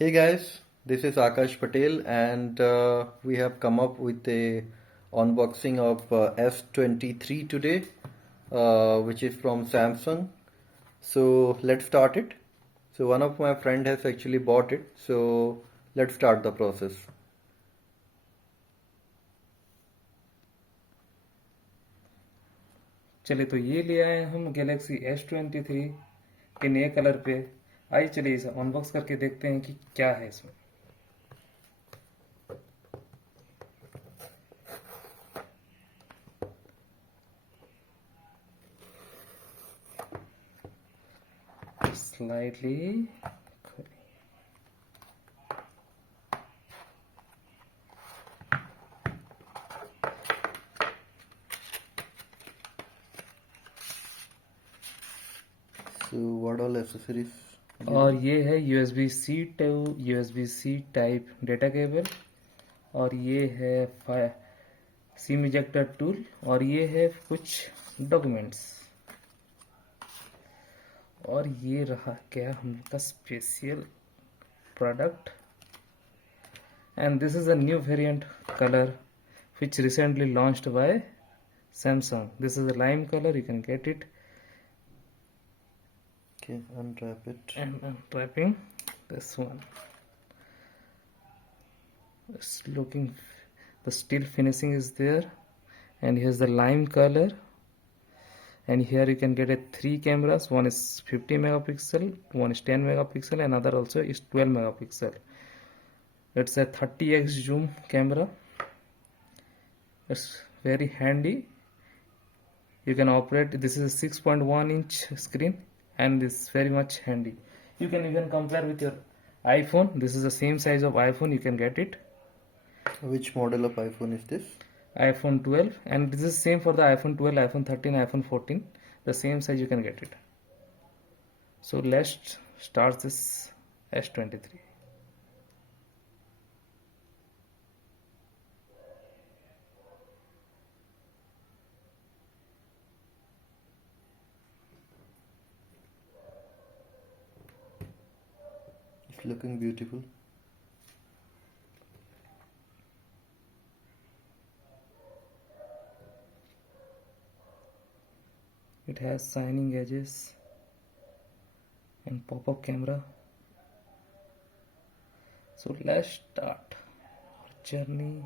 Hey guys, this is Akash Patel and we have come up with a unboxing of S23 today, which is from Samsung. So let's start it. So one of my friend has actually bought it, so let's start the process. चलिए तो ये ले आए हम Galaxy S23 के नए colour पे। आइए चलिए इसे अनबॉक्स करके देखते हैं कि क्या है इसमें। Slightly So what all accessories? और ये है USB-C to USB-C type data cable, और ये है सिम इजेक्टर टूल, और ये है कुछ डॉक्यूमेंट्स, और ये रहा क्या हम का special product. And this is a new variant color which recently launched by Samsung. This is a lime color, you can get it. Okay, unwrap it. And unwrapping this one. It's looking, the steel finishing is there, and here's the lime color. And here you can get 3 cameras. One is 50 megapixel, one is 10 megapixel, and other also is 12 megapixel. It's a 30x zoom camera. It's very handy. You can operate, this is a 6.1 inch screen, and this is very much handy. You can even compare with your iPhone. This is the same size of iPhone, you can get it. Which model of iPhone is this? iPhone 12, and this is same for the iPhone 12, iPhone 13, iPhone 14. The same size you can get it. So let's start this S23. It's looking beautiful. It has shining edges and pop-up camera. So let's start our journey.